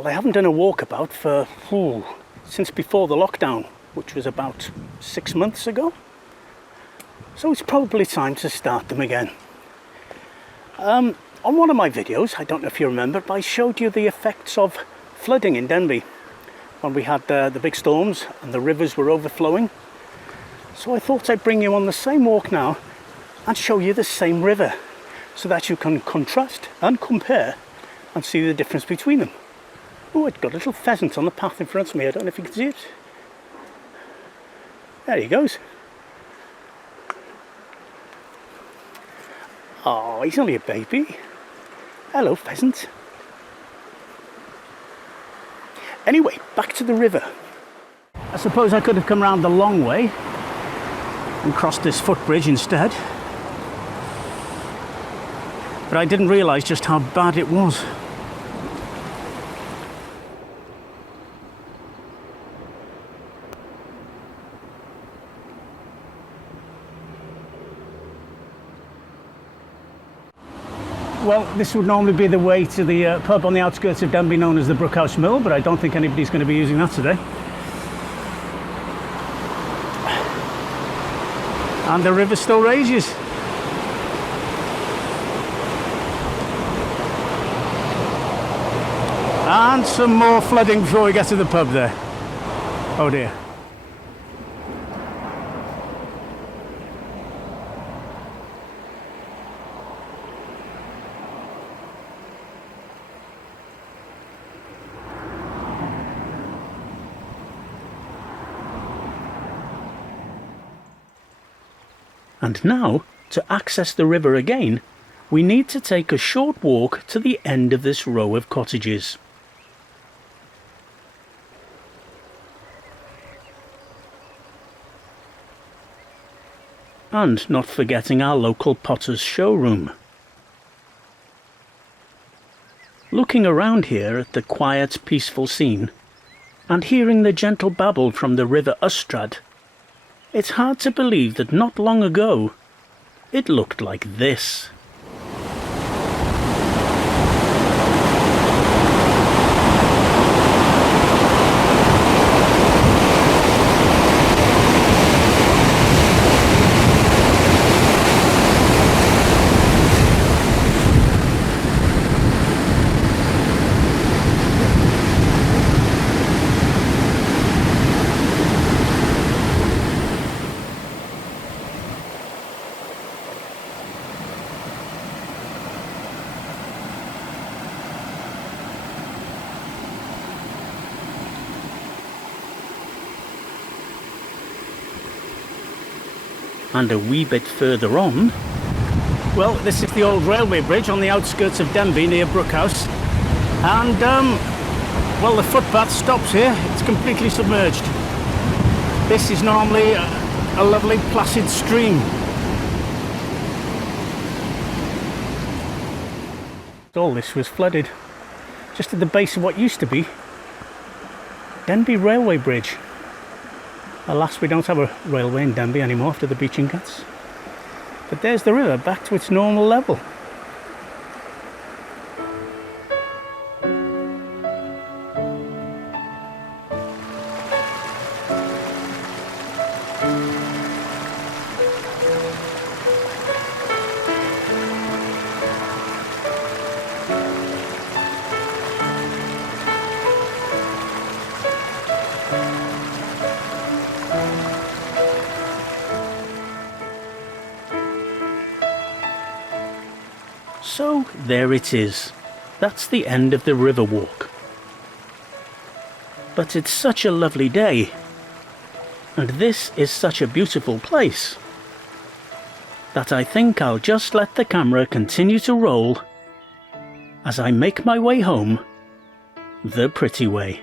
Well, I haven't done a walkabout for since before the lockdown, which was about 6 months ago. So it's probably time to start them again. On one of my videos, I don't know if you remember, but I showed you the effects of flooding in Denbigh when we had the big storms and the rivers were overflowing. So I thought I'd bring you on the same walk now and show you the same river so that you can contrast and compare and see the difference between them. Oh, I've got a little pheasant on the path in front of me. I don't know if you can see it. There he goes. Oh, he's only a baby. Hello, pheasant. Anyway, back to the river. I suppose I could have come round the long way and crossed this footbridge instead. But I didn't realise just how bad it was. Well, this would normally be the way to the pub on the outskirts of Denbigh known as the Brookhouse Mill, but I don't think anybody's going to be using that today. And the river still rages. And some more flooding before we get to the pub there. Oh dear. And now, to access the river again, we need to take a short walk to the end of this row of cottages. And not forgetting our local potter's showroom. Looking around here at the quiet, peaceful scene, and hearing the gentle babble from the river Ystrad, it's hard to believe that not long ago, it looked like this. And a wee bit further on, well, this is the old railway bridge on the outskirts of Denbigh near Brookhouse, and well, the footpath stops here. It's completely submerged. This is normally a lovely placid stream. All this was flooded just at the base of what used to be Denbigh railway bridge. Alas, we don't have a railway in Denbigh anymore after the beaching cats. But there's the river back to its normal level. So there it is. That's the end of the river walk. But it's such a lovely day, and this is such a beautiful place, that I think I'll just let the camera continue to roll as I make my way home the pretty way.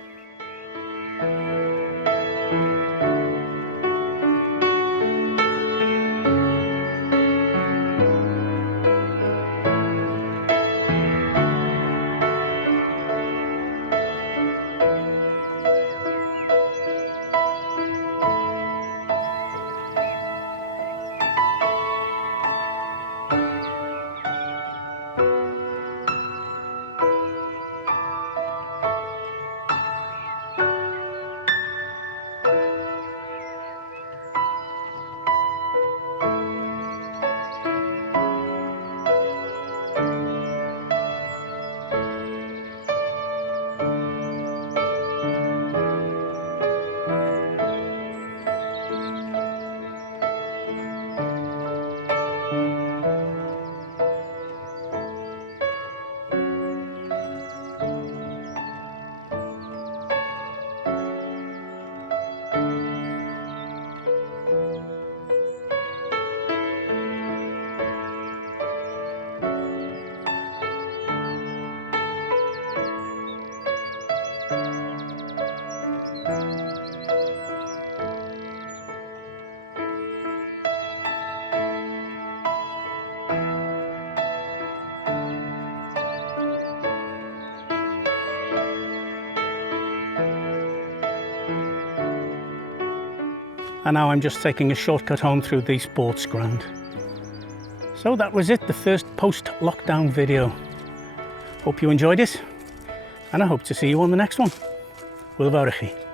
and now I'm just taking a shortcut home through the sports ground. So that was it, the first post-lockdown video. Hope you enjoyed it, and I hope to see you on the next one. Hwyl Fawr i chi.